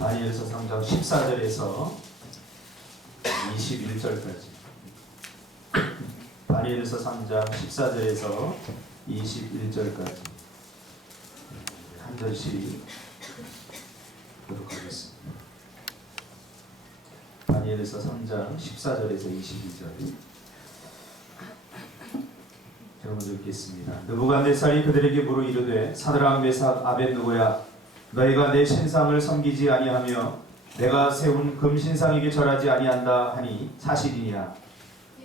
다니엘서 3장 14절에서 21절까지. 다니엘서 3장 14절에서 21절까지 한 절씩 보도록 하겠습니다. 다니엘서 3장 14절에서 22절. 제가 먼저 읽겠습니다. 느부갓네살이 그들에게 물어 이르되 사드락 메삭 아벳느고야, 너희가 내 신상을 섬기지 아니하며 내가 세운 금신상에게 절하지 아니한다 하니 사실이냐?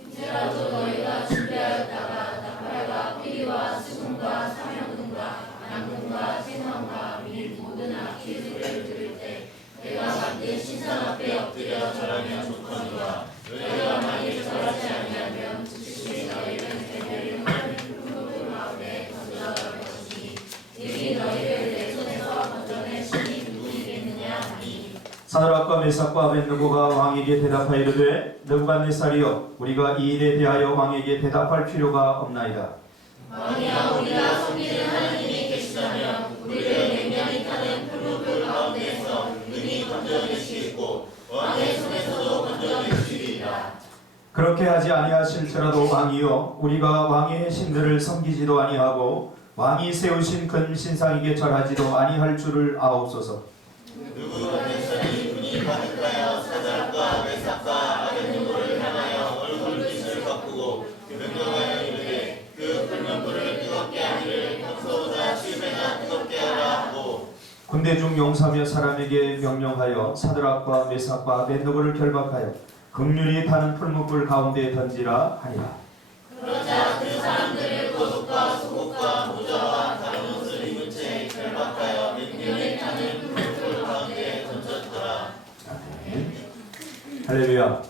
이제라도 너희가 준비하였다가 나팔과 피리와 수금과 사명금과 양금과 생황과 및 모든 악기들을 들을 때 내가 만든 신상 앞에 엎드려 절하면 좋거니와 너희가 만일 절하지 아니하면 즉시 너희는 배들이 하나님 풀무불 가운데 던져나갈 것이니 이미 너희를 내 손에서 건져낼 신이 누구이겠느냐 하니. 사드락과 메삭과 아벳느고가 왕에게 대답하여 이르되 느부갓네살이여, 우리가 이 일에 대하여 왕에게 대답할 필요가 없나이다. 왕이여, 우리가 섬기는 하나님이 계시다면 우리를 맹렬히 타는 풀무불 가운데에서 능히 건져내시고 왕의 손에서도 건져내시리이다. 그렇게 하지 아니하실지라도 왕이여, 우리가 왕의 신들을 섬기지도 아니하고 왕이 세우신 금신상에게 절하지도 아니할 줄을 아옵소서. 느부갓네살이 분이 가득하여 사드락과 메삭과 아벳느고를 향하여 얼굴빛을 바꾸고 명령하여 이르되 그 끓는 불을 뜨겁게 하기를 평소보다 7배나 뜨겁게 하라 하고, 군대 중 용사며 사람에게 명령하여 사드락과 메삭과 아벳느고를 결박하여 극률이 타는 풀무불 가운데에 던지라 하니라. 그러자 그 사람들을 거룩과 속옷과 모자와 다른 옷을 입은 채 결박하여 맹렬히 타는 풀무불 가운데 던졌더라. 할렐루야.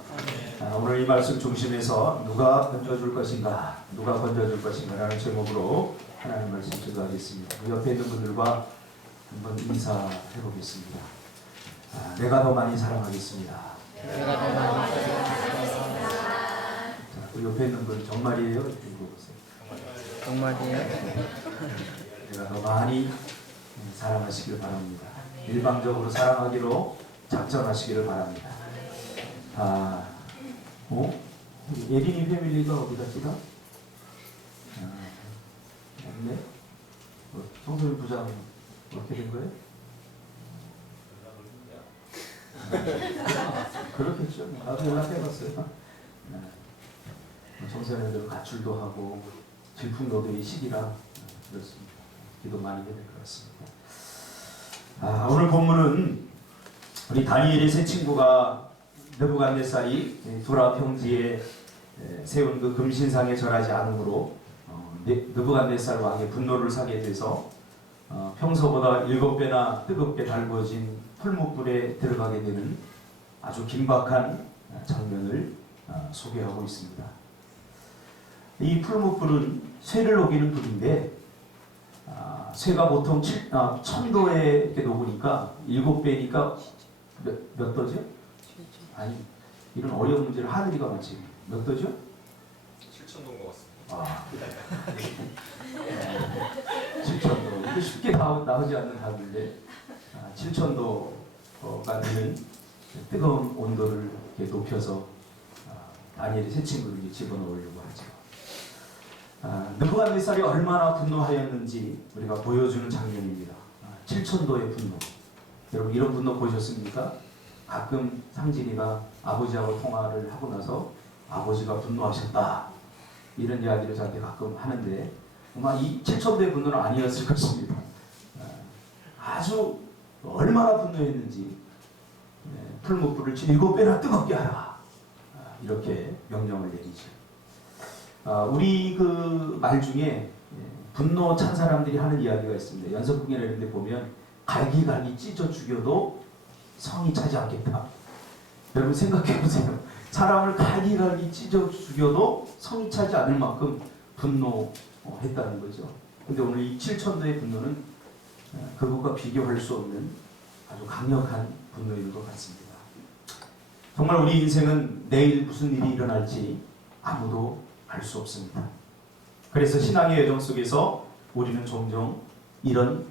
오늘 이 말씀 중심에서 누가 건져줄 것인가, 누가 건져줄 것인가 라는 제목으로 하나님 말씀 기도하겠습니다. 옆에 있는 분들과 한번 인사해 보겠습니다. 내가 더 많이 사랑하겠습니다. 자, 그 옆에 있는 분 정말이에요? 이렇게 물어보세요. 정말이에요? 내가 더 많이 사랑하시길 바랍니다. 일방적으로 사랑하기로 작정하시기를 바랍니다. 예린이 패밀리가 어디 갔지다? 없네? 청소년 부장 어떻게 된 거예요? 그렇겠죠. 나도 연락해봤어요. 청소년들 가출도 하고 질풍노도의 시기라 그렇습니다. 기도 많이 해야 될 것 같습니다. 오늘 본문은 우리 다니엘의 세 친구가 느부갓네살이 두라 평지에 세운 그 금신상에 절하지 않으므로 느부갓네살 왕의 분노를 사게 돼서 평소보다 7배나 뜨겁게 달궈진 풀무불에 들어가게 되는 아주 긴박한 장면을 소개하고 있습니다. 이 풀무불은 쇠를 녹이는 불인데 쇠가 보통 1000도에 이렇게 녹으니까 7배니까 몇 도죠? 아니, 이런 어려운 문제를 하늘이가 맞지. 몇 도죠? 7,000도인 것 같습니다. 7,000도. 이게 쉽게 나오지 않는 답인데 7,000도가 되는 뜨거운 온도를 이렇게 높여서 다니엘의 세 친구를 집어넣으려고 하죠. 느부갓네살이 얼마나 분노하였는지 우리가 보여주는 장면입니다. 7,000도의 분노. 여러분 이런 분노 보셨습니까? 가끔 상진이가 아버지하고 통화를 하고 나서 아버지가 분노하셨다 이런 이야기를 저한테 가끔 하는데 아마 이 7,000도의 분노는 아니었을 것입니다. 아주 얼마나 분노했는지 풀무불을 7배나 뜨겁게 하라 이렇게 명령을 내리죠. 우리 그 말 중에 분노 찬 사람들이 하는 이야기가 있습니다. 연속극이나 이런 데 보면 갈기갈기 찢어 죽여도 성이 차지 않겠다. 여러분 생각해 보세요. 사람을 갈기갈기 찢어 죽여도 성이 차지 않을 만큼 분노했다는 거죠. 근데 오늘 이 7,000도의 분노는 그것과 비교할 수 없는 아주 강력한 분노인 것 같습니다. 정말 우리 인생은 내일 무슨 일이 일어날지 아무도 알 수 없습니다. 그래서 신앙의 여정 속에서 우리는 종종 이런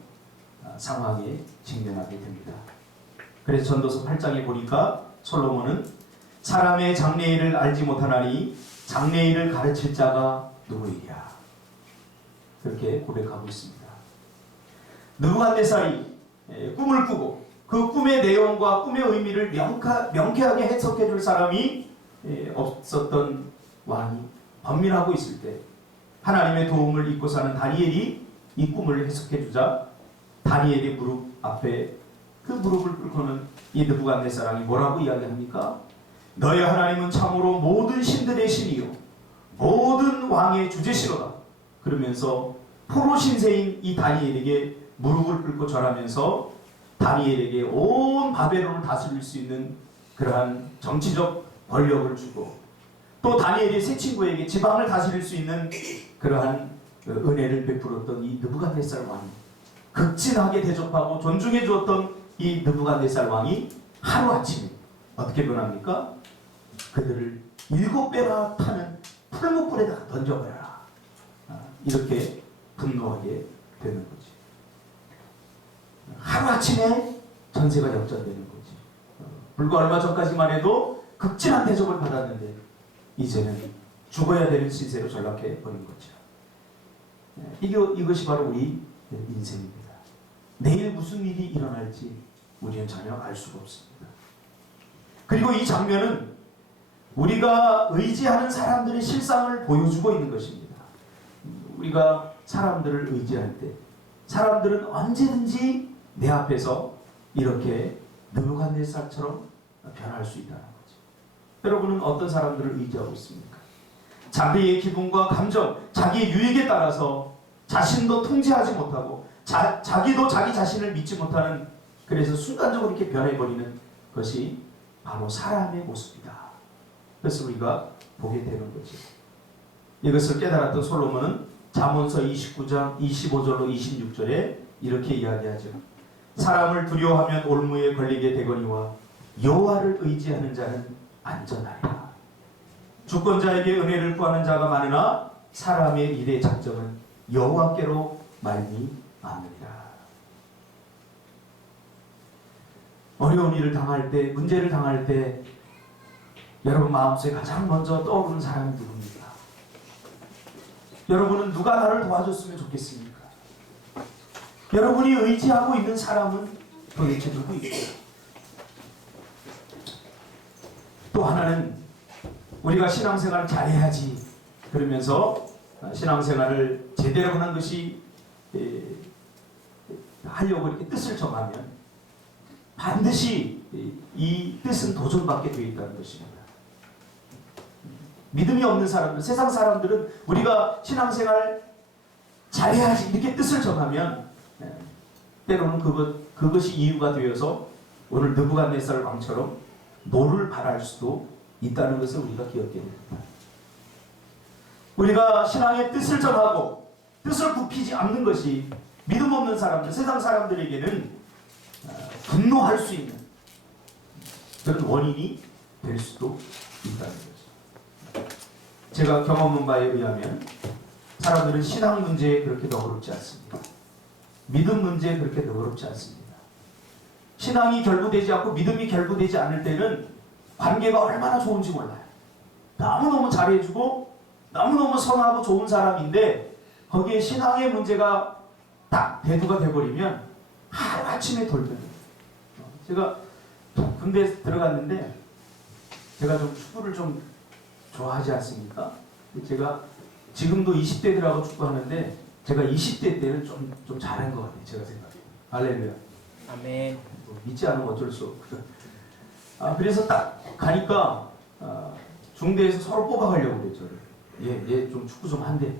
상황에 직면하게 됩니다. 그래서 전도서 8장에 보니까 솔로몬은 사람의 장래일을 알지 못하나니 장래일을 가르칠 자가 누구이랴, 그렇게 고백하고 있습니다. 느부갓네살이 꿈을 꾸고 그 꿈의 내용과 꿈의 의미를 명쾌하게 해석해 줄 사람이 없었던 왕이 번민하고 있을 때 하나님의 도움을 잊고 사는 다니엘이 이 꿈을 해석해 주자 다니엘의 무릎 앞에 그 무릎을 꿇고는 이 느부갓네살이 뭐라고 이야기합니까? 너의 하나님은 참으로 모든 신들의 신이요 모든 왕의 주제시로다. 그러면서 포로 신세인 이 다니엘에게 무릎을 꿇고 절하면서 다니엘에게 온 바벨론을 다스릴 수 있는 그러한 정치적 권력을 주고 또 다니엘의 세 친구에게 지방을 다스릴 수 있는 그러한 은혜를 베풀었던 이 느부갓네살 왕이, 극진하게 대접하고 존중해 주었던 이 느부갓네살 왕이 하루아침에 어떻게 변합니까? 그들을 7배나 타는 풀무불에다가 던져버려라. 이렇게 분노하게 되는 거지. 하루아침에 전세가 역전되는 거지. 불과 얼마 전까지만 해도 극진한 대접을 받았는데 이제는 죽어야 되는 시세로 전락해 버린 거죠. 이것이 바로 우리 인생입니다. 내일 무슨 일이 일어날지 우리는 전혀 알 수가 없습니다. 그리고 이 장면은 우리가 의지하는 사람들의 실상을 보여주고 있는 것입니다. 우리가 사람들을 의지할 때 사람들은 언제든지 내 앞에서 이렇게 느부갓네살처럼 변할 수 있다는 거죠. 여러분은 어떤 사람들을 의지하고 있습니까? 자기의 기분과 감정, 자기의 유익에 따라서 자신도 통제하지 못하고 자기도 자기 자신을 믿지 못하는, 그래서 순간적으로 이렇게 변해버리는 것이 바로 사람의 모습이다. 그래서 우리가 보게 되는 거죠. 이것을 깨달았던 솔로몬은 잠언서 29장 25절로 26절에 이렇게 이야기하죠. 사람을 두려워하면 올무에 걸리게 되거니와 여호와를 의지하는 자는 안전하리라. 주권자에게 은혜를 구하는 자가 많으나 사람의 일의 작정은 여호와께로 말미암느니라. 어려운 일을 당할 때, 문제를 당할 때 여러분 마음속에 가장 먼저 떠오르는 사람이 누굽니까? 여러분은 누가 나를 도와줬으면 좋겠습니까? 여러분이 의지하고 있는 사람은 도대체 누구입니까? 또 하나는 우리가 신앙생활을 잘해야지 그러면서 신앙생활을 제대로 하는 것이 하려고 이렇게 뜻을 정하면 반드시 이 뜻은 도전받게 되어 있다는 것입니다. 믿음이 없는 사람들, 세상 사람들은 우리가 신앙생활 잘해야지 이렇게 뜻을 정하면 때로는 그것이 이유가 되어서 오늘 느부갓네살 왕처럼 노를 바랄 수도 있다는 것을 우리가 기억해야 됩니다. 우리가 신앙의 뜻을 정하고 뜻을 굽히지 않는 것이 믿음 없는 사람들, 세상 사람들에게는 분노할 수 있는 그런 원인이 될 수도 있다는 거죠. 제가 경험한 바에 의하면 사람들은 신앙 문제에 그렇게 너그럽지 않습니다. 믿음 문제에 그렇게 너그럽지 않습니다. 신앙이 결부되지 않고 믿음이 결부되지 않을 때는 관계가 얼마나 좋은지 몰라요. 너무너무 잘해주고 너무너무 선하고 좋은 사람인데 거기에 신앙의 문제가 딱 대두가 돼버리면 하루아침에 돌변해요. 제가 군대에 들어갔는데 제가 좀 축구를 좀 좋아하지 않습니까? 제가 지금도 20대들하고 축구하는데 제가 20대 때는 좀 잘한 것 같아요. 제가 생각해요. 할렐루야. 아멘. 믿지 않으면 어쩔 수 없고. 그래서 딱 가니까 중대에서 서로 뽑아가려고 그래요. 저를. 얘 좀 축구 좀 한대.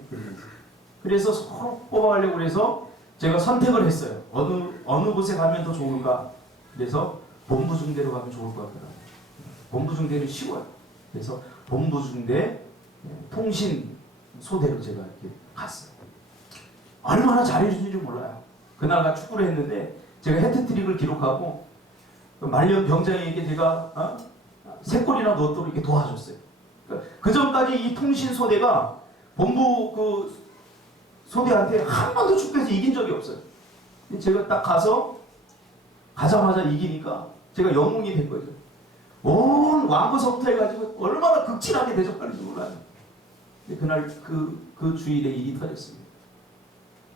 그래서 서로 뽑아가려고 그래서 제가 선택을 했어요. 어느 곳에 가면 더 좋을까? 그래서 본부중대로 가면 좋을 것 같더라고요. 본부중대는 쉬워요. 그래서 본부중대 통신소대로 제가 이렇게 갔어요. 얼마나 잘해주는지 몰라요. 그날 축구를 했는데 제가 해트트릭을 기록하고 말년 병장에게 제가 3골이나 넣도록 이렇게 도와줬어요. 그 전까지 이 통신소대가 본부 그 소대한테 한 번도 축구에서 이긴 적이 없어요. 제가 딱 가자마자 이기니까 제가 영웅이 된 거죠. 온 왕고서부터 해가지고 얼마나 극진하게 대접하는지 몰라요. 근데 그날 그 주일에 일이 터졌습니다.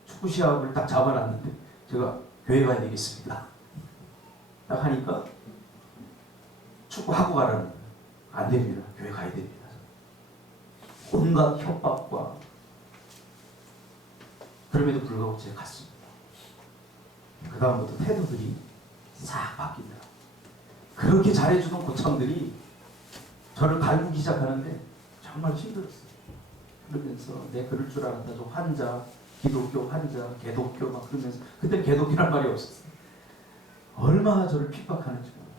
축구 시합을 딱 잡아놨는데 제가 교회 가야 되겠습니다. 딱 하니까 축구하고 가라는 거예요. 안 됩니다. 교회 가야 됩니다. 온갖 협박과 그럼에도 불구하고 제가 갔습니다. 그 다음부터 태도들이 싹 바뀐다. 그렇게 잘해주던 고참들이 저를 갈구기 시작하는데 정말 힘들었어요. 그러면서 내 그럴 줄 알았다. 저 환자, 기독교 환자, 개독교 막 그러면서 그때 개독교란 말이 없었어요. 얼마나 저를 핍박하는지 몰라요.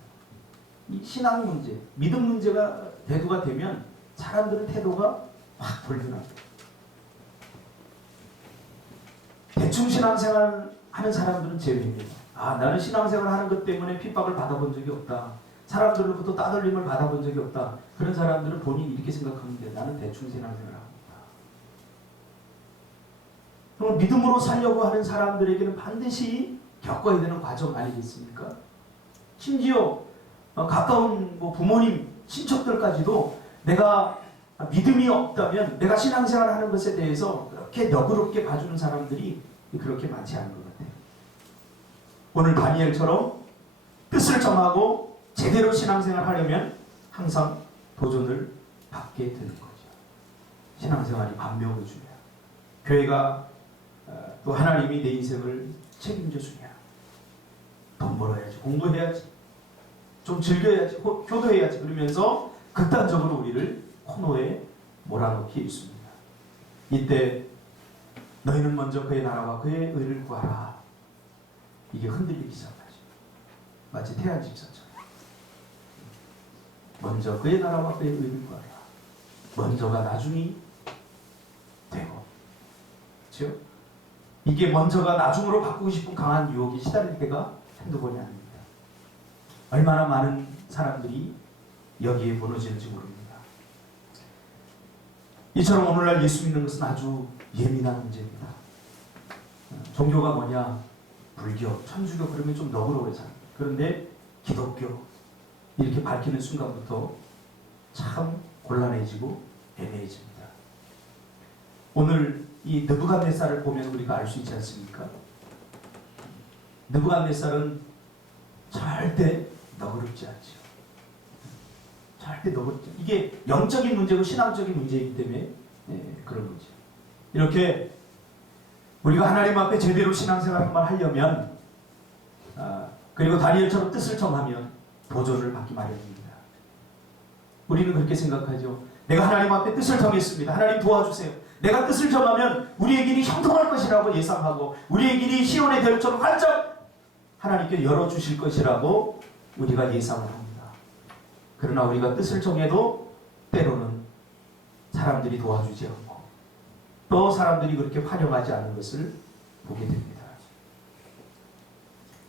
이 신앙 문제, 믿음 문제가 대두가 되면 사람들의 태도가 확 돌변합니다. 대충 신앙생활 하는 사람들은 제외입니다. 아, 나는 신앙생활 하는 것 때문에 핍박을 받아본 적이 없다. 사람들로부터 따돌림을 받아본 적이 없다. 그런 사람들은 본인이 이렇게 생각하는데 나는 대충 신앙생활을 합니다. 그럼 믿음으로 살려고 하는 사람들에게는 반드시 겪어야 되는 과정 아니겠습니까? 심지어 가까운 부모님, 친척들까지도 내가 믿음이 없다면 내가 신앙생활을 하는 것에 대해서 그렇게 너그럽게 봐주는 사람들이 그렇게 많지 않은 것 같아요. 오늘 다니엘처럼 뜻을 정하고 제대로 신앙생활을 하려면 항상 도전을 받게 되는 거죠. 신앙생활이 반명을 주냐, 교회가 또 하나님이 내 인생을 책임져 주냐, 돈 벌어야지, 공부해야지, 좀 즐겨야지, 효도해야지 그러면서 극단적으로 우리를 코너에 몰아넣기 있습니다. 이때 너희는 먼저 그의 나라와 그의 의를 구하라. 이게 흔들리기 시작하죠. 마치 태안 집사처럼. 먼저 그의 나라와 그의 의를 구하라. 먼저가 나중이 되고, 그렇죠? 이게 먼저가 나중으로 바꾸고 싶은 강한 유혹에 시달릴 때가 한두 번이 아닙니다. 얼마나 많은 사람들이 여기에 무너지는지 모릅니다. 이처럼 오늘날 예수 믿는 것은 아주 예민한 문제입니다. 종교가 뭐냐? 불교, 천주교 그러면 좀 너그러워잖아요. 그런데 기독교 이렇게 밝히는 순간부터 참 곤란해지고 애매해집니다. 오늘 이 느부갓네살을 보면 우리가 알 수 있지 않습니까? 느부갓네살은 절대 너그럽지 않죠. 절대 너그럽지 않죠. 이게 영적인 문제고 신앙적인 문제이기 때문에 그런 거죠. 이렇게 우리가 하나님 앞에 제대로 신앙생활을 하려면 그리고 다니엘처럼 뜻을 정하면 도전을 받기 마련입니다. 우리는 그렇게 생각하죠. 내가 하나님 앞에 뜻을 정했습니다. 하나님 도와주세요. 내가 뜻을 정하면 우리의 길이 형통할 것이라고 예상하고 우리의 길이 시온의 별처럼 활짝 하나님께 열어주실 것이라고 우리가 예상을 합니다. 그러나 우리가 뜻을 정해도 때로는 사람들이 도와주지 않고 또 사람들이 그렇게 활용하지 않는 것을 보게 됩니다.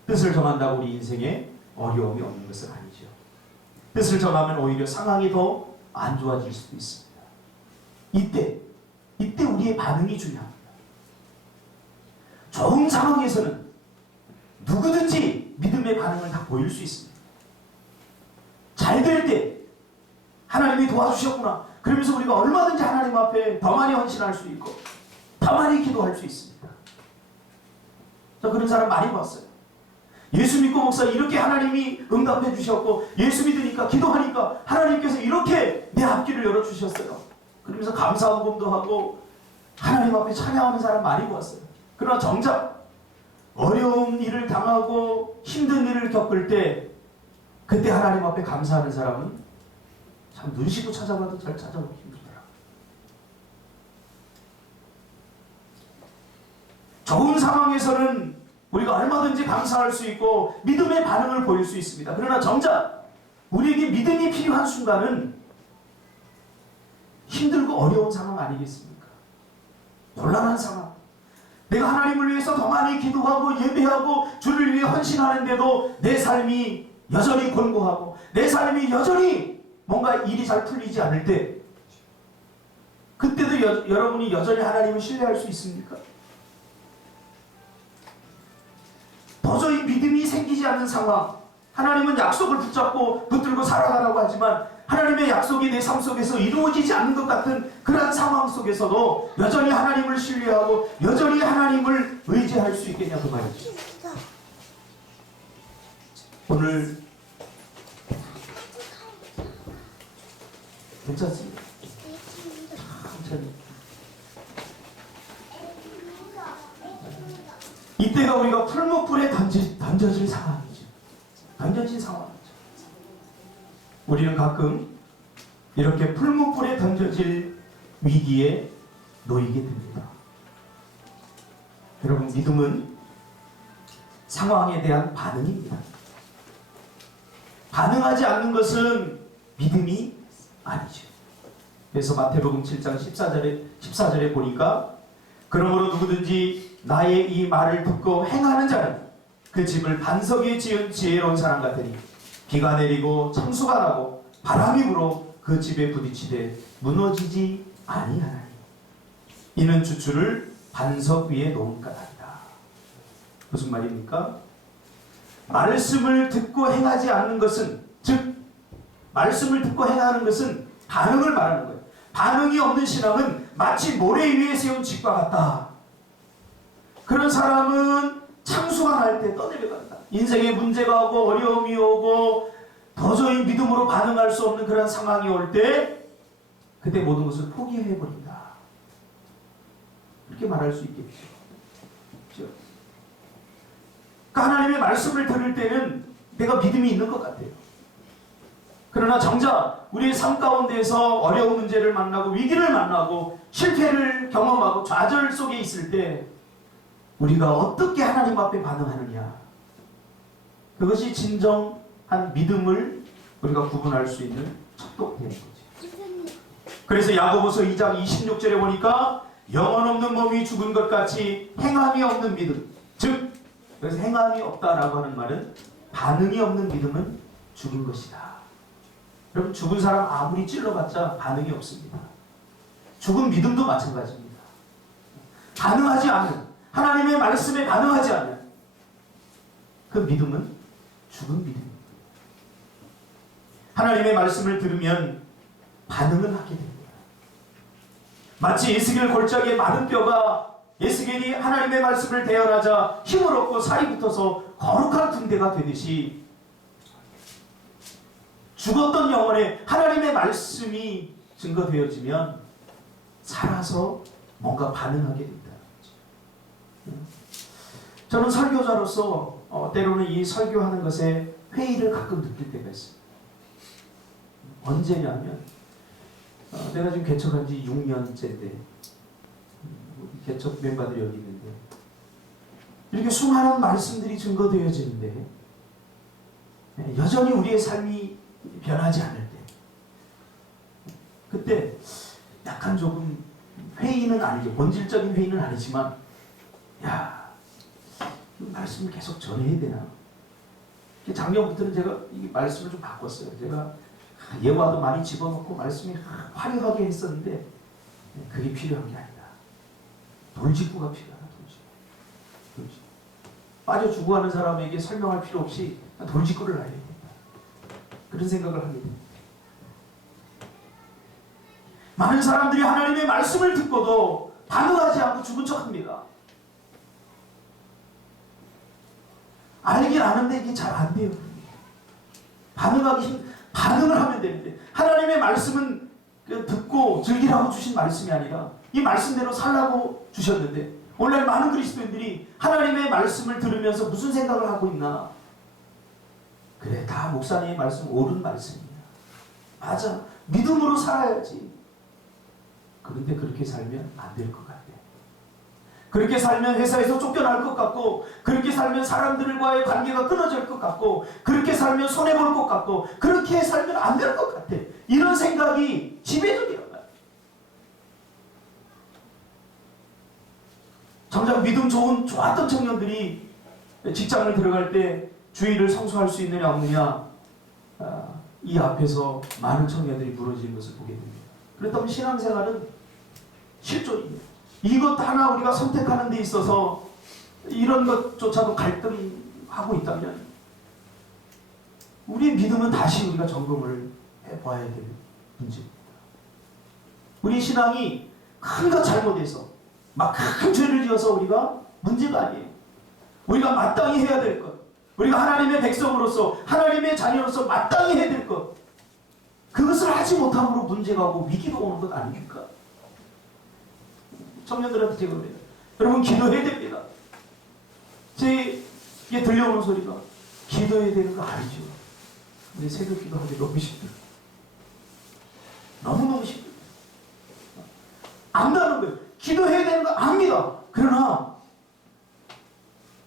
뜻을 정한다고 우리 인생에 어려움이 없는 것은 아니죠. 뜻을 정하면 오히려 상황이 더 안 좋아질 수도 있습니다. 이때 우리의 반응이 중요합니다. 좋은 상황에서는 누구든지 믿음의 반응을 다 보일 수 있습니다. 잘 될 때 하나님이 도와주셨구나. 그러면서 우리가 얼마든지 하나님 앞에 더 많이 헌신할 수 있고 더 많이 기도할 수 있습니다. 저 그런 사람 많이 봤어요. 예수 믿고 목사 이렇게 하나님이 응답해 주셨고 예수 믿으니까 기도하니까 하나님께서 이렇게 내 앞길을 열어주셨어요. 그러면서 감사헌금도 하고 하나님 앞에 찬양하는 사람 많이 보았어요. 그러나 정작 어려운 일을 당하고 힘든 일을 겪을 때 그때 하나님 앞에 감사하는 사람은 참 눈시고 찾아봐도 잘 찾아보기 힘들더라. 좋은 상황에서는 우리가 얼마든지 감사할 수 있고 믿음의 반응을 보일 수 있습니다. 그러나 정작 우리에게 믿음이 필요한 순간은 힘들고 어려운 상황 아니겠습니까? 곤란한 상황. 내가 하나님을 위해서 더 많이 기도하고 예배하고 주를 위해 헌신하는데도 내 삶이 여전히 곤고하고 내 삶이 여전히 뭔가 일이 잘 풀리지 않을 때 그때도 여러분이 여전히 하나님을 신뢰할 수 있습니까? 도저히 믿음이 생기지 않는 상황, 하나님은 약속을 붙들고 살아가라고 하지만 하나님의 약속이 내 삶 속에서 이루어지지 않는 것 같은 그러한 상황 속에서도 여전히 하나님을 신뢰하고 여전히 하나님을 의지할 수 있겠냐 그 말이죠. 오늘 괜찮습니다. 천천히. 이때가 우리가 풀무불에 던져질 상황이죠. 던져진 상황이죠. 우리는 가끔 이렇게 풀무불에 던져질 위기에 놓이게 됩니다. 여러분, 믿음은 상황에 대한 반응입니다. 반응하지 않는 것은 믿음이 아니죠. 그래서 마태복음 7장 14절에 보니까 그러므로 누구든지 나의 이 말을 듣고 행하는 자는 그 집을 반석 위에 지은 지혜로운 사람 같으니 비가 내리고 창수가 나고 바람이 불어 그 집에 부딪히되 무너지지 아니하나니 이는 주추를 반석 위에 놓은 까닭이다. 무슨 말입니까? 말씀을 듣고 행하지 않는 것은, 즉 말씀을 듣고 행하는 것은 반응을 말하는 거예요. 반응이 없는 신앙은 마치 모래 위에 세운 집과 같다. 그런 사람은 창수가 날 때 떠내려간다. 인생에 문제가 오고 어려움이 오고 도저히 믿음으로 반응할 수 없는 그런 상황이 올 때 그때 모든 것을 포기해버린다. 이렇게 말할 수 있겠죠. 그렇죠? 그러니까 하나님의 말씀을 들을 때는 내가 믿음이 있는 것 같아요. 그러나 정작 우리의 삶 가운데에서 어려운 문제를 만나고 위기를 만나고 실패를 경험하고 좌절 속에 있을 때 우리가 어떻게 하나님 앞에 반응하느냐, 그것이 진정한 믿음을 우리가 구분할 수 있는 척도가 되는 거지. 그래서 야고보서 2장 26절에 보니까 영혼 없는 몸이 죽은 것 같이 행함이 없는 믿음, 즉 그래서 행함이 없다라고 하는 말은 반응이 없는 믿음은 죽은 것이다. 여러분, 죽은 사람 아무리 찔러봤자 반응이 없습니다. 죽은 믿음도 마찬가지입니다. 반응하지 않는, 하나님의 말씀에 반응하지 않는 그 믿음은 죽은 믿음입니다. 하나님의 말씀을 들으면 반응을 하게 됩니다. 마치 에스겔 골짜기의 마른 뼈가 에스겔이 하나님의 말씀을 대언하자 힘을 얻고 살이 붙어서 거룩한 붕대가 되듯이 죽었던 영혼에 하나님의 말씀이 증거되어지면 살아서 뭔가 반응하게 된다. 저는 설교자로서 때로는 이 설교하는 것에 회의를 가끔 느낄 때가 있어요. 언제냐면 내가 지금 개척한 지 6년째인데 개척 멤버들이 여기 있는데 이렇게 수많은 말씀들이 증거되어지는데 여전히 우리의 삶이 변하지 않을 때 그때 약간 조금 회의는 아니죠. 본질적인 회의는 아니지만 야, 이 말씀을 계속 전해야 되나? 작년부터는 제가 이 말씀을 좀 바꿨어요. 제가 예화도 많이 집어넣고 말씀이 화려하게 했었는데 그게 필요한 게 아니다. 돌직구가 필요하다. 돌직구. 빠져 죽어가는 사람에게 설명할 필요 없이 돌직구를 알려야 된다. 그런 생각을 하게 됩니다. 많은 사람들이 하나님의 말씀을 듣고도 반응하지 않고 죽은 척합니다. 알긴 아는데 이게 잘 안 돼요. 반응을 하면 되는데 하나님의 말씀은 듣고 즐기라고 주신 말씀이 아니라 이 말씀대로 살라고 주셨는데 오늘 많은 그리스도인들이 하나님의 말씀을 들으면서 무슨 생각을 하고 있나? 그래, 다 목사님의 말씀 옳은 말씀이야. 맞아, 믿음으로 살아야지. 그런데 그렇게 살면 안 될 것 같아. 그렇게 살면 회사에서 쫓겨날 것 같고, 그렇게 살면 사람들과의 관계가 끊어질 것 같고, 그렇게 살면 손해볼 것 같고, 그렇게 살면 안 될 것 같아. 이런 생각이 지배적이란 말이야. 정작 믿음 좋았던 청년들이 직장을 들어갈 때 주의를 성수할 수 있느냐 없느냐, 이 앞에서 많은 청년들이 무너지는 것을 보게 됩니다. 그렇다면 신앙생활은 실존입니다. 이것 하나 우리가 선택하는 데 있어서 이런 것조차도 갈등하고 있다면 우리의 믿음은 다시 우리가 점검을 해봐야 될 문제입니다. 우리 신앙이 큰 것 잘못해서 막 큰 죄를 지어서 우리가 문제가 아니에요. 우리가 마땅히 해야 될 것, 우리가 하나님의 백성으로서 하나님의 자녀로서 마땅히 해야 될 것, 그것을 하지 못함으로 문제가 오고 위기가 오는 것 아닙니까? 청년들한테 제가 그래요. 여러분 기도해야 됩니다. 제 귀에 들려오는 소리가 기도해야 되는 거 알죠? 근데 새벽 기도하기 너무 힘들어요. 너무너무 힘들어요. 안다는 거예요. 기도해야 되는 거 압니다. 그러나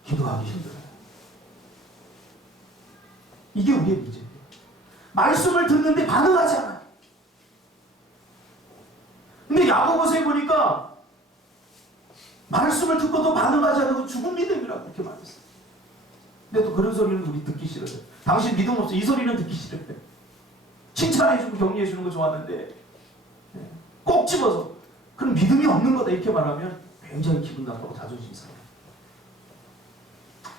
기도하기 힘들어요. 이게 우리의 문제예요. 말씀을 듣는데 반응하지 않아요. 근데 야고보서에 보니까 말씀을 듣고도 반응하지 않고 죽은 믿음이라고 이렇게 말했어요. 근데 또 그런 소리는 우리 듣기 싫어요. 당신 믿음 없어. 이 소리는 듣기 싫어요. 칭찬해주고 격려해주는 거 좋았는데 꼭 집어서 그럼 믿음이 없는 거다 이렇게 말하면 굉장히 기분 나쁘고 자존심 상해요.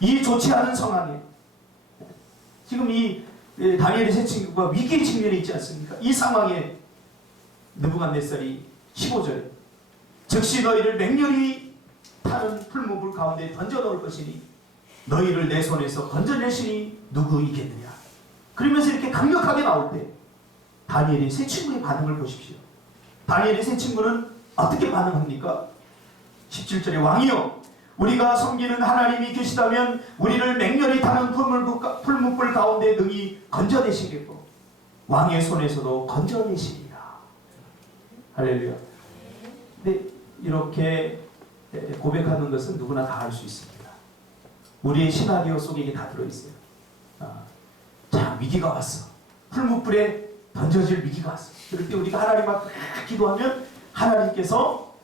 이 좋지 않은 상황에 지금 이 다니엘의 세 친구가 위기의 측면에 있지 않습니까? 이 상황에 느부갓네살이 15절에 즉시 너희를 맹렬히 타는 풀무불 가운데 던져놓을 것이니 너희를 내 손에서 건져내시니 누구이겠느냐. 그러면서 이렇게 강력하게 나올 때 다니엘의 세 친구의 반응을 보십시오. 다니엘의 세 친구는 어떻게 반응합니까? 17절에 왕이여 우리가 섬기는 하나님이 계시다면 우리를 맹렬히 타는 풀무불 가운데 능히 건져내시겠고 왕의 손에서도 건져내시리라. 할렐루야. 근데 이렇게 고백하는 것은 누구나 다 할 수 있습니다. 우리의 시나리오 속에 이게 다 들어있어요. 자, 위기가 왔어. 풀무불에 던져질 위기가 왔어. 그럴 때 우리가 하나님 앞에 기도하면 하나님께서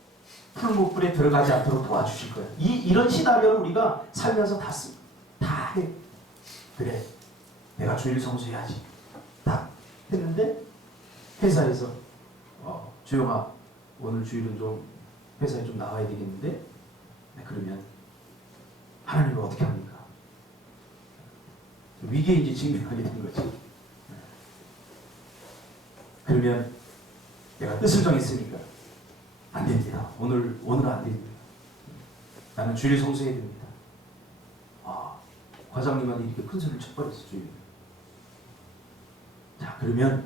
풀무불에 들어가지 않도록 도와주실 거예요. 이런 시나리오를 우리가 살면서 다 씁니다. 다 해. 그래, 내가 주일 성수해야지. 다 했는데 회사에서 주영아 오늘 주일은 좀 회사에 좀 나와야 되겠는데 네, 그러면 하나님은 어떻게 합니까? 위기에 이제 직면하게 된 거지. 그러면 내가 뜻을 정했으니까 안 됩니다. 오늘은 안 됩니다. 나는 주일 성수해야 됩니다. 과장님한테 이렇게 큰 소리를 쳐버렸어, 주일. 자, 그러면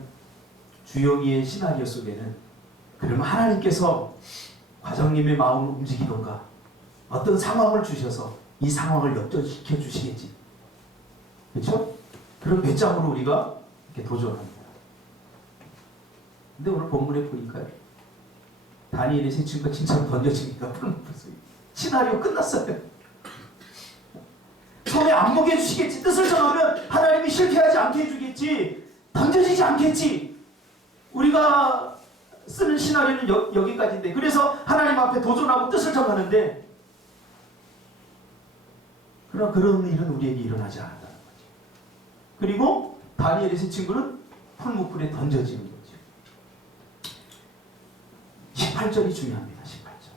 주영이의 시나리오 속에는 그러면 하나님께서 과장님의 마음을 움직이던가 어떤 상황을 주셔서 이 상황을 역전시켜 주시겠지. 그렇죠? 그런 배짱으로 우리가 이렇게 도전합니다. 근데 오늘 본문에 보니까요. 다니엘의 세 친구가 진짜로 던져지니까 시나리오 끝났어요. 손에 안 먹여 주시겠지. 뜻을 정하면 하나님이 실패하지 않게 해주겠지. 던져지지 않겠지. 우리가 쓰는 시나리오는 여기까지인데 그래서 하나님 앞에 도전하고 뜻을 정하는데 그러나 그런 일은 우리에게 일어나지 않는다는 거죠. 그리고 다니엘의 세 친구는 풀무불에 던져지는 거죠. 18절이 중요합니다. 18절.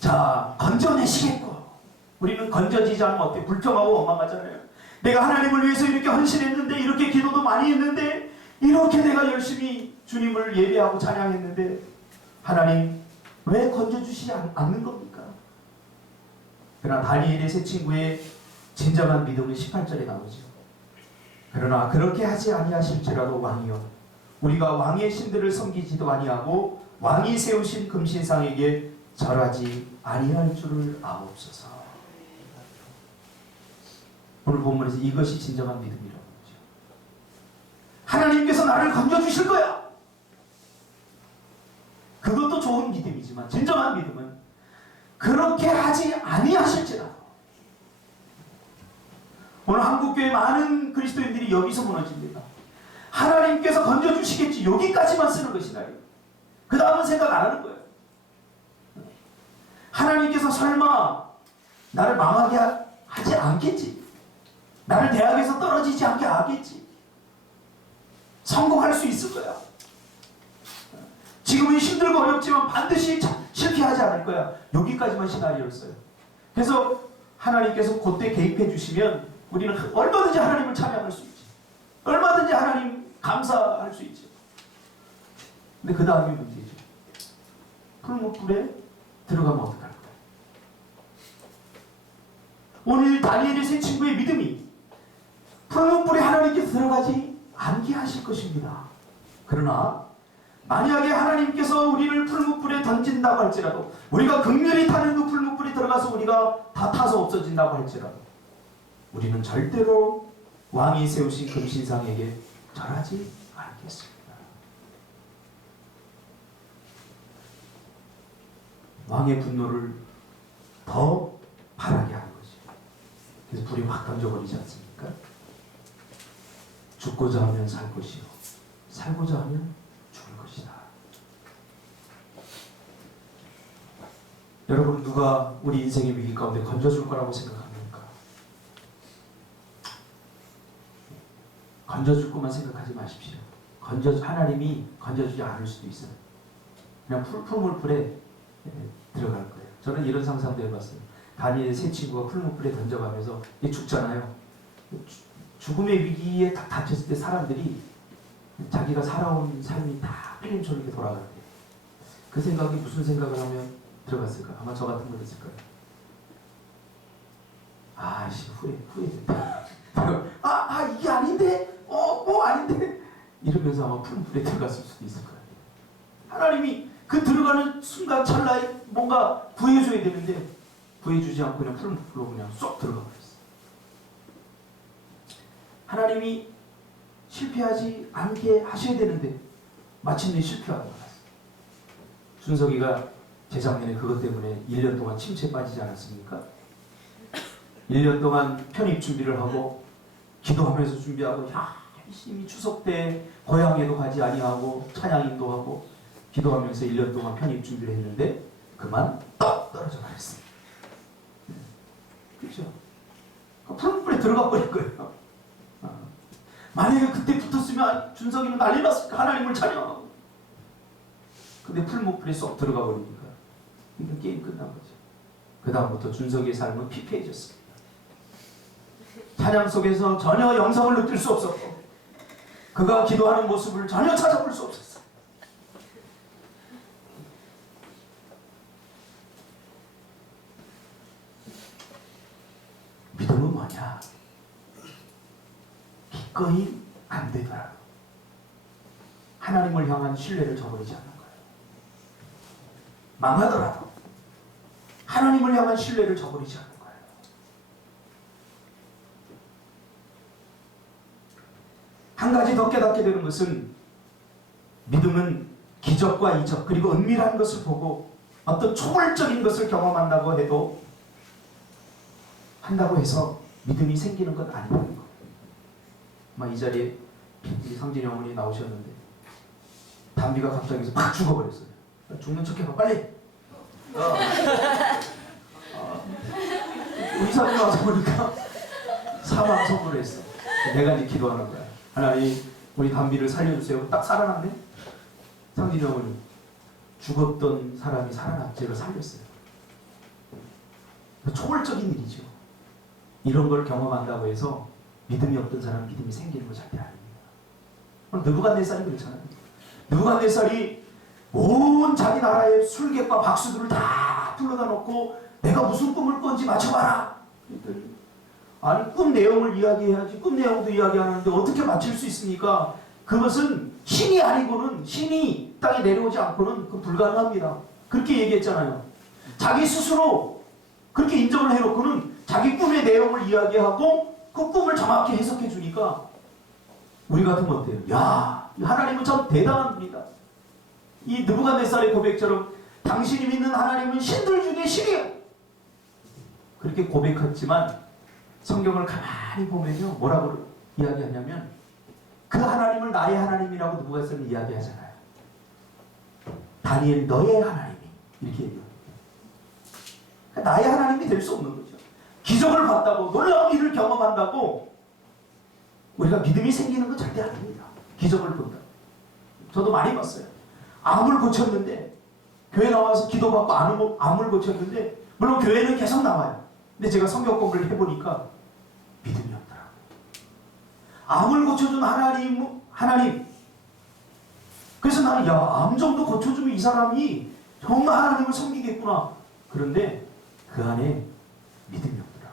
자, 건져내시겠고 우리는 건져지지 않으면 어때? 불평하고 원망하잖아요. 내가 하나님을 위해서 이렇게 헌신했는데 이렇게 기도도 많이 했는데 이렇게 내가 열심히 주님을 예배하고 찬양했는데 하나님 왜 건져주시지 않는 겁니까? 그러나 다니엘의 세 친구의 진정한 믿음은 18절에 나오죠. 그러나 그렇게 하지 아니하실지라도 왕이여 우리가 왕의 신들을 섬기지도 아니하고 왕이 세우신 금신상에게 절하지 아니할 줄을 아옵소서. 오늘 본문에서 이것이 진정한 믿음이라고 하죠. 하나님께서 나를 건져주실 거야. 그것도 좋은 믿음이지만 진정한 믿음은 그렇게 하지 아니하실지라도. 오늘 한국교회 많은 그리스도인들이 여기서 무너집니다. 하나님께서 건져주시겠지. 여기까지만 쓰는 것이나요. 그 다음은 생각 안 하는 거예요. 하나님께서 설마 나를 망하게 하지 않겠지. 나를 대학에서 떨어지지 않게 하겠지. 성공할 수 있을 거야. 지금은 힘들고 어렵지만 반드시 실패하지 않을 거야. 여기까지만 시나리오를 써요. 그래서 하나님께서 그때 개입해 주시면 우리는 얼마든지 하나님을 찬양할 수 있지. 얼마든지 하나님 감사할 수 있지. 근데 그 다음이 문제죠. 풀무불에 들어가면 어떡할 거야? 오늘 다니엘의 세 친구의 믿음이 풀무불에 하나님께서 들어가지 않게 하실 것입니다. 그러나 만약에 하나님께서 우리를 풀무불에 던진다고 할지라도, 우리가 극렬히 타는 그 풀무불에 들어가서 우리가 다 타서 없어진다고 할지라도, 우리는 절대로 왕이 세우신 금신상에게 절하지 않겠습니다. 왕의 분노를 더 바라게 하는 거죠. 그래서 불이 확 던져버리지 않습니까? 죽고자 하면 살 것이요, 살고자 하면 죽을 것이다. 여러분, 누가 우리 인생의 위기 가운데 건져줄 거라고 생각합니까? 건져줄 것만 생각하지 마십시오. 하나님이 건져주지 않을 수도 있어요. 그냥 풀무불에 들어갈 거예요. 저는 이런 상상도 해봤어요. 다니엘의 세 친구가 풀무불에 던져가면서 죽잖아요. 죽음의 위기에 딱 닥쳤을 때 사람들이 자기가 살아온 삶이 다 필름처럼 돌아갈 때, 그 생각이 무슨 생각을 하면 들어갔을까? 아마 저 같은 거였을 거예요. 아씨, 후회됐다. 이게 아닌데? 아닌데? 이러면서 아마 풀무불에 들어갔을 수도 있을 거예요. 하나님이 그 들어가는 순간 찰나에 뭔가 구해줘야 되는데 구해주지 않고 그냥 풀무불로 그냥 쏙 들어가 버렸어요. 하나님이 실패하지 않게 하셔야 되는데 마침내 실패하고 말았어요. 준석이가 재작년에 그것 때문에 1년 동안 침체에 빠지지 않았습니까? 1년 동안 편입 준비를 하고 기도하면서 준비하고 열심히 추석 때 고향에도 가지 아니하고 찬양 인도하고 기도하면서 1년 동안 편입 준비를 했는데 그만 떡 떨어져 버렸습니다. 그렇죠? 풀무불에 들어가 버릴 거예요. 만약에 그때 붙었으면 준석이는 난리 났을까? 하나님을 찬양하고. 근데 풀무불에 쏙 들어가 버리니까 이게 게임 끝난 거죠. 그 다음부터 준석이의 삶은 피폐해졌습니다. 찬양 속에서 전혀 영성을 느낄 수 없었고 그가 기도하는 모습을 전혀 찾아볼 수 없었어요. 믿음은 뭐냐? 기꺼이 안 되더라도 하나님을 향한 신뢰를 저버리지 않는 거예요. 망하더라도 하나님을 향한 신뢰를 저버리지 않는 거예요. 한 가지 더 깨닫게 되는 것은 믿음은 기적과 이적 그리고 은밀한 것을 보고 어떤 초월적인 것을 경험한다고 해도 한다고 해서 믿음이 생기는 건 아니라는 거예요. 이 자리에 상진이 어머니 나오셨는데 담비가 갑자기 팍 죽어버렸어요. 죽는 척해봐 빨리. 의사님 와서 보니까 사망 선고를 했어. 내가 이제 기도하는 거야. 하나님 우리 담비를 살려주세요. 딱 살아났네. 상진이 어머니 죽었던 사람이 살아났 제가 살렸어요. 초월적인 일이죠. 이런 걸 경험한다고 해서 믿음이 없던 사람은 믿음이 생기는 거 절대 아닙니다. 느부갓네살이 그렇잖아요. 느부갓네살이 온 자기 나라의 술객과 박수들을 다 불러다 놓고 내가 무슨 꿈을 꾼지 맞춰봐라. 아니 꿈 내용을 이야기해야지 꿈 내용도 이야기하는데 어떻게 맞출 수 있습니까? 그것은 신이 아니고는 신이 땅에 내려오지 않고는 그 불가능합니다. 그렇게 얘기했잖아요. 자기 스스로 그렇게 인정을 해놓고는 자기 꿈의 내용을 이야기하고 그 꿈을 정확히 해석해 주니까 우리 같으면 어때요? 야, 하나님은 참 대단한 분이다. 이 느부갓네살의 고백처럼 당신이 믿는 하나님은 신들 중에 신이에요. 그렇게 고백했지만 성경을 가만히 보면요 뭐라고 이야기하냐면 그 하나님을 나의 하나님이라고 느부갓네살은 이야기하잖아요. 다니엘 너의 하나님이 이렇게 얘기해요. 나의 하나님이 될 수 없는 거죠. 기적을 봤다고 놀라운 일을 경험한다고 우리가 믿음이 생기는 건 절대 아닙니다. 기적을 본다. 저도 많이 봤어요. 암을 고쳤는데 교회 나와서 기도받고 암을 고쳤는데 물론 교회는 계속 나와요. 근데 제가 성경 공부를 해보니까 믿음이 없더라고. 암을 고쳐준 하나님. 그래서 나는 암 정도 고쳐주면 이 사람이 정말 하나님을 섬기겠구나. 그런데 그 안에 믿음이 없더라.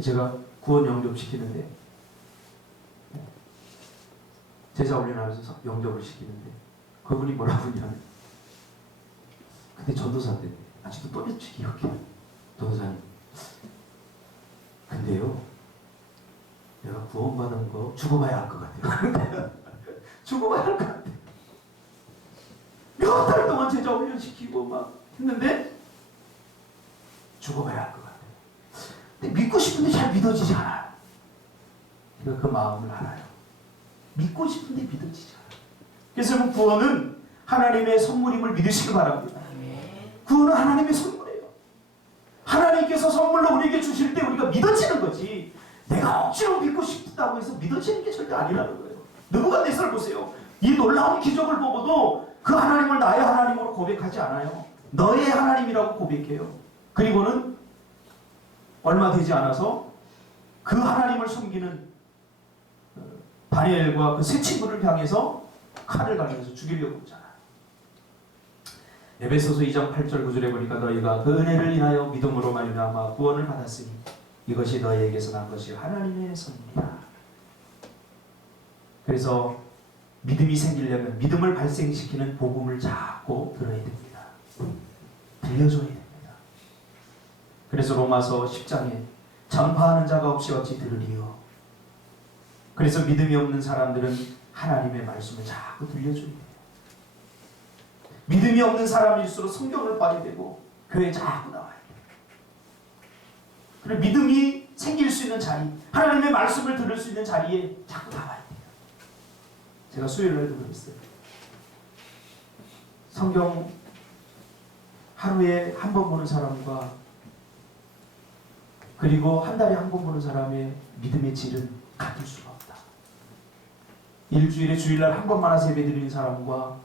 제가 구원 영접 시키는데, 제자 훈련하면서 영접을 시키는데, 그분이 뭐라고 하냐면, 그때 전도사인데 아직도 또렷이 기억해요. 전도사님, 근데요, 내가 구원받은 거 죽어봐야 할 것 같아요. 죽어봐야 할 것 같아요. 몇 달 동안 제자 훈련시키고 막 했는데 죽어봐야 할 것 같아요. 근데 믿고 싶은데 잘 믿어지지 않아요. 제가 그 마음을 알아요. 믿고 싶은데 믿어지지 않아요. 그래서 여러분, 구원은 하나님의 선물임을 믿으시기 바랍니다. 구원은 하나님의 선물이에요. 하나님께서 선물로 우리에게 주실 때 우리가 믿어지는 거지, 내가 억지로 믿고 싶다고 해서 믿어지는 게 절대 아니라는 거예요. 느부갓네살 보세요. 이 놀라운 기적을 보고도 그 하나님을 나의 하나님으로 고백하지 않아요. 너의 하나님이라고 고백해요. 그리고는 얼마 되지 않아서 그 하나님을 섬기는 다니엘과 그 세 친구를 향해서 칼을 갈면서 죽이려고 하잖아요. 에베소서 2장 8절 9절에 보니까 너희가 그 은혜를 인하여 믿음으로 말미암아 구원을 받았으니 이것이 너희에게서 난 것이 하나님의 선물이다. 그래서 믿음이 생기려면 믿음을 발생시키는 복음을 자꾸 들어야 됩니다. 들려줘야 됩니다. 그래서 로마서 10장에 전파하는 자가 없이 어찌 들으리요. 그래서 믿음이 없는 사람들은 하나님의 말씀을 자꾸 들려줘야 돼요. 믿음이 없는 사람일수록 성경을 봐야 되고 교회에 자꾸 나와야 돼요. 그리고 믿음이 생길 수 있는 자리, 하나님의 말씀을 들을 수 있는 자리에 자꾸 나와야 돼요. 제가 수요일날도 그랬어요. 성경 하루에 한 번 보는 사람과 그리고 한 달에 한 번 보는 사람의 믿음의 질은 같을 수가 없다. 일주일에 주일날 한 번만 와서 예배드리는 사람과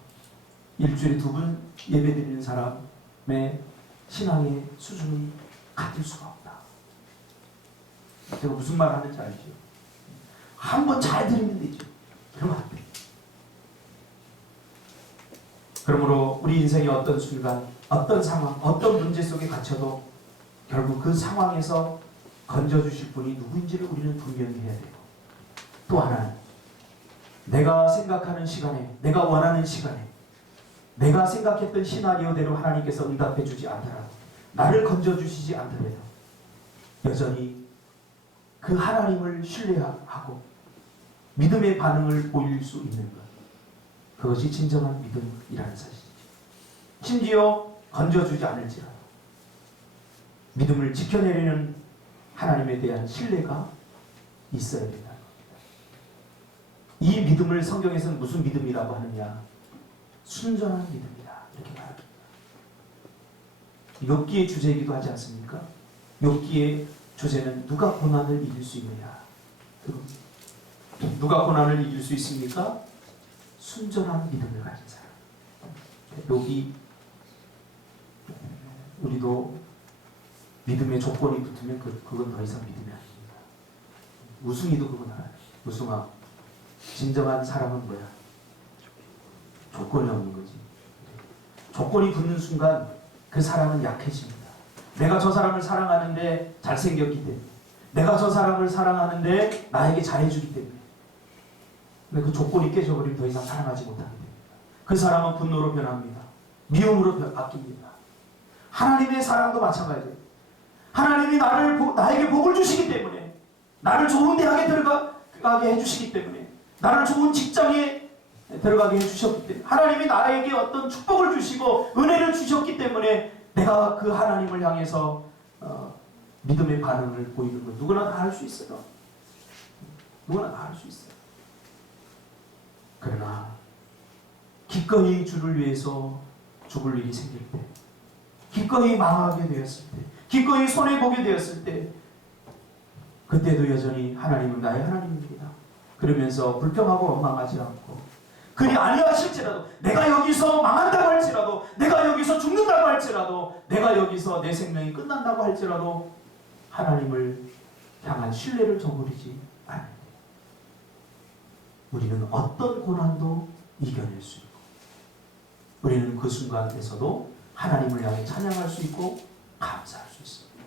일주일에 2번 예배드리는 사람의 신앙의 수준이 같을 수가 없다. 제가 무슨 말 하는지 알죠? 한 번 잘 들으면 되죠. 그러면 안 돼요. 그러므로 우리 인생의 어떤 순간, 어떤 상황, 어떤 문제 속에 갇혀도 결국 그 상황에서 건져주실 분이 누구인지를 우리는 분명히 해야 돼요. 또 하나는 내가 생각하는 시간에, 내가 원하는 시간에, 내가 생각했던 시나리오대로 하나님께서 응답해 주지 않더라도, 나를 건져주시지 않더라도 여전히 그 하나님을 신뢰하고 믿음의 반응을 보일 수 있는 것, 그것이 진정한 믿음이라는 사실이죠. 심지어 건져주지 않을지라도 믿음을 지켜내려는 하나님에 대한 신뢰가 있어야 된다는 겁니다. 이 믿음을 성경에서는 무슨 믿음이라고 하느냐? 순전한 믿음이다, 이렇게 말합니다. 욥기의 주제이기도 하지 않습니까? 욥기의 주제는 누가 고난을 이길 수 있느냐? 누가 고난을 이길 수 있습니까? 순전한 믿음을 가진 사람. 욥이, 우리도 믿음의 조건이 붙으면 그건 더 이상 믿음이 아닙니다. 우승이도 그건 알아요. 우승아, 진정한 사랑은 뭐야? 조건이 없는 거지. 조건이 붙는 순간 그 사랑은 약해집니다. 내가 저 사람을 사랑하는데 잘생겼기 때문에, 내가 저 사람을 사랑하는데 나에게 잘해주기 때문에, 근데 그 조건이 깨져버리면 더 이상 사랑하지 못하게 됩니다. 그 사람은 분노로 변합니다. 미움으로 바뀝니다. 하나님의 사랑도 마찬가지예요. 하나님이 나에게 복을 주시기 때문에, 나를 좋은 대학에 들어가게 해주시기 때문에, 나를 좋은 직장에 들어가게 해주셨기 때문에, 하나님이 나에게 어떤 축복을 주시고 은혜를 주셨기 때문에 내가 그 하나님을 향해서 믿음의 반응을 보이는 것, 누구나 다 할 수 있어요. 누구나 다 할 수 있어요. 그러나 기꺼이 주를 위해서 죽을 일이 생길 때, 기꺼이 망하게 되었을 때, 기꺼이 손해보게 되었을 때, 그때도 여전히 하나님은 나의 하나님입니다. 그러면서 불평하고 원망하지 않고, 그리 아니하실지라도, 내가 여기서 망한다고 할지라도, 내가 여기서 죽는다고 할지라도, 내가 여기서 내 생명이 끝난다고 할지라도 하나님을 향한 신뢰를 저버리지 않을 때 우리는 어떤 고난도 이겨낼 수 있고 우리는 그 순간에서도 하나님을 향해 찬양할 수 있고 감사할 수 있습니다.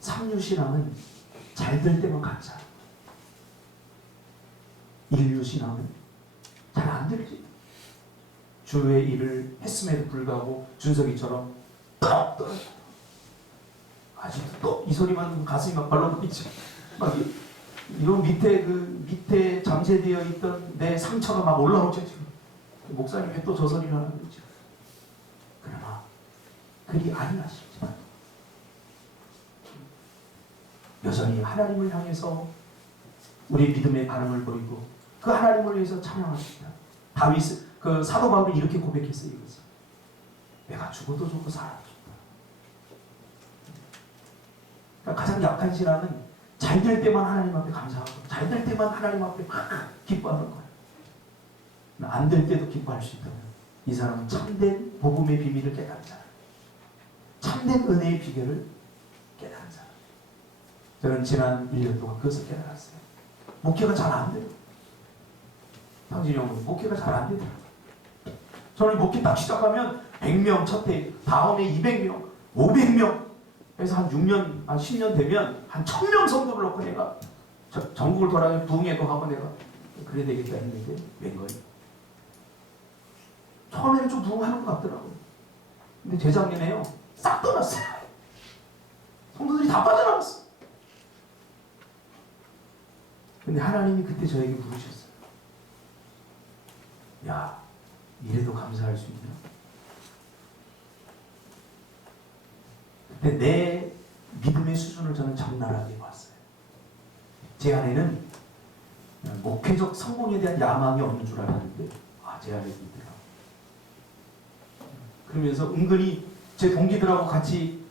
삼류신앙은 잘 될 때만 감사합니다. 인류신앙은 잘 안 되지. 주의 일을 했음에도 불구하고 준석이처럼 떡 떨어져. 아직도 또 이 소리만 듣고 가슴이 막 벌렁거리죠. 막 이런 밑에 잠재되어 있던 내 상처가 막 올라오죠 지금. 목사님 왜 또 저 소리를 하는 거죠? 그러나 그리 아니하시지만 여전히 하나님을 향해서 우리 믿음의 반응을 보이고 그 하나님을 위해서 찬양합니다. 그 사도 바울이 이렇게 고백했어요. 이것을 내가 죽어도 좋고 살아도 좋다. 그러니까 가장 약한 신앙은 잘 될 때만 하나님 앞에 감사하고 잘 될 때만 하나님 앞에 기뻐하는 거예요. 안 될 때도 기뻐할 수 있다면 이 사람은 참된 복음의 비밀을 깨달은 사람, 참된 은혜의 비결을 깨달은 사람. 저는 지난 1년 동안 그것을 깨달았어요. 목회가 잘 안 돼요. 당진이 형은 목회가 잘 안 되더라고요. 저는 목회 딱 시작하면 100명 첫 해, 다음에 200명, 500명 해서 한 6년, 한 10년 되면 한 1000명 성도를 놓고 내가 전국을 돌아다니며 부흥회도 하고 내가 그래야 되겠다 했는데 웬걸요? 처음에는 좀 부흥하는 것 같더라고요. 근데 재작년에요 싹 떠났어요. 성도들이 다 빠져나갔어. 근데 하나님이 그때 저에게 부르셨어요. 야, 이래도 감사할 수 있나? 근데 내 믿음의 수준을 저는 적나라하게 봤어요. 제 안에는 목회적 성공에 대한 야망이 없는 줄 알았는데 제 안에 있더라. 그러면서 은근히 제 동기들하고 같이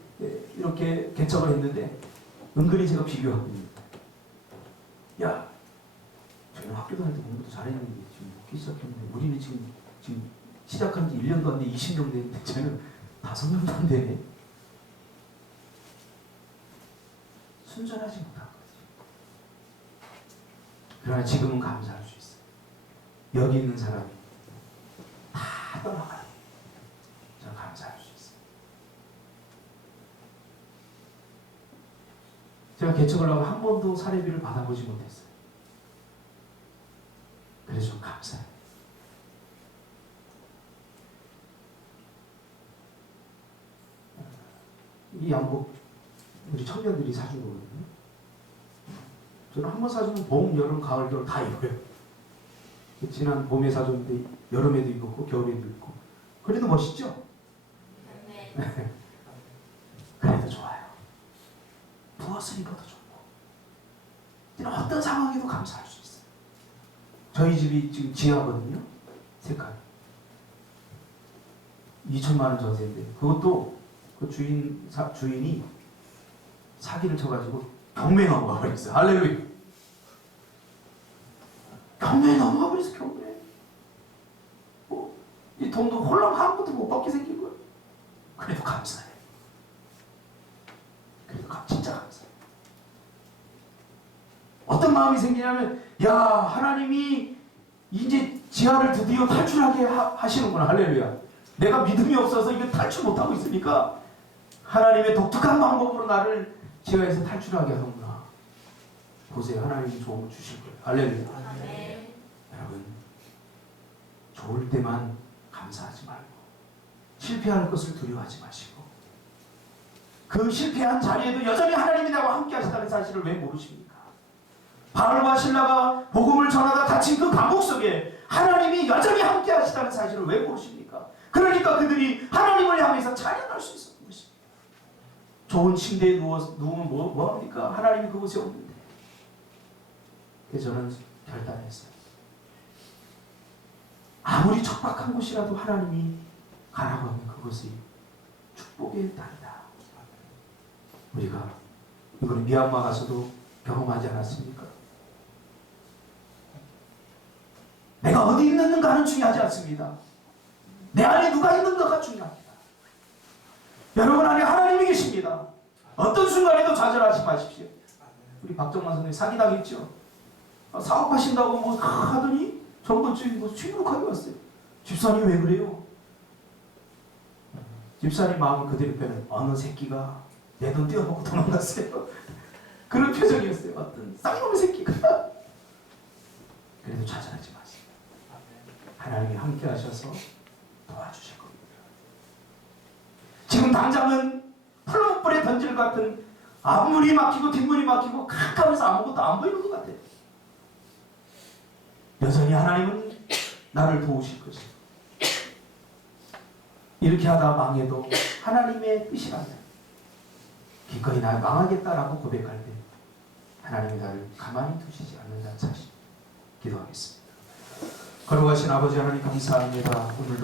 이렇게 개척을 했는데 은근히 제가 비교하거든요. 야, 저희는 학교 다닐 때 공부도 잘했는데 지금 먹기 시작했는데 우리는 지금 시작한 지 1년도 안 돼 20년 됐는데 쟤는 5년도 안 되네. 순전하지 못한 거지. 그러나 지금은 감사할 수 있어요. 여기 있는 사람이 다 떠나가요. 저는 감사할 수 있어요. 제가 개척을 하고 한 번도 사례비를 받아보지 못했어요. 그래서 좀 감사해요. 이 양복 우리 청년들이 사준 거거든요. 저는 한 번 사주면 봄, 여름, 가을, 겨울 다 입어요. 지난 봄에 사줬는데 여름에도 입었고 겨울에도 입고 그래도 멋있죠? 네. 그래도 좋아요. 무엇을 입어도 좋고 어떤 상황에도 감사할 수 있어요. 저희 집이 지금 지하거든요. 색깔 2천만 원 전세인데 그것도 그 주인이 사기를 쳐가지고 경매에 넘어가 버렸어요. 할렐루야. 경매에 넘어가 버렸어. 경매에. 이 돈도 홀랑 한 것도 못 받게 생긴 거예요. 그래도 감사해. 그래도 진짜 감사해. 어떤 마음이 생기냐면 야, 하나님이 이제 지하를 드디어 탈출하게 하시는구나. 할렐루야. 내가 믿음이 없어서 이거 탈출 못하고 있으니까 하나님의 독특한 방법으로 나를 지하에서 탈출하게 하는구나. 보세요. 하나님이 좋은 거 주실 거예요. 할렐루야. 네. 여러분, 좋을 때만 감사하지 말고 실패할 것을 두려워하지 마시고 그 실패한 자리에도 여전히 하나님이 나와 함께 하시다는 사실을 왜 모르십니까? 바울과 실라가 복음을 전하다 갇힌 그 감옥 속에 하나님이 여전히 함께 하시다는 사실을 왜 모르십니까? 그러니까 그들이 하나님을 향해서 찬양할 수 있었던 것입니다. 좋은 침대에 누우면 뭐합니까? 하나님이 그곳에 없는데. 그래서 저는 결단했어요. 아무리 척박한 곳이라도 하나님이 가라고 하면 그것이 축복의 땅이다. 우리가 이번에 미얀마 가서도 경험하지 않았습니까? 내가 어디 있는가는 중요하지 않습니다. 내 안에 누가 있는가가 중요합니다. 여러분 안에 하나님이 계십니다. 어떤 순간에도 좌절하지 마십시오. 우리 박정만 선생님 사기당했죠. 사업하신다고 뭐 하더니 저번 주에 뭐 취직하게 왔어요. 집사님 왜 그래요? 집사님 마음은 그대로 표현. 어느 새끼가 내 돈 떼어먹고 도망갔어요. 그런 표정이었어요. 어떤 쌍놈의 새끼가. 그래도 좌절하지 마세요. 하나님이 함께 하셔서 도와주실 겁니다. 지금 당장은 풀무불에 던질 것 같은 앞문이 막히고 뒷문이 막히고 가까워서 아무것도 안 보이는 것 같아요. 여전히 하나님은 나를 도우실 것이고 이렇게 하다 망해도 하나님의 뜻이라면 기꺼이 나 망하겠다라고 고백할 때 하나님이 나를 가만히 두시지 않는다는 사실 기도하겠습니다. 걸어가신 아버지 하나님 감사합니다. 오늘도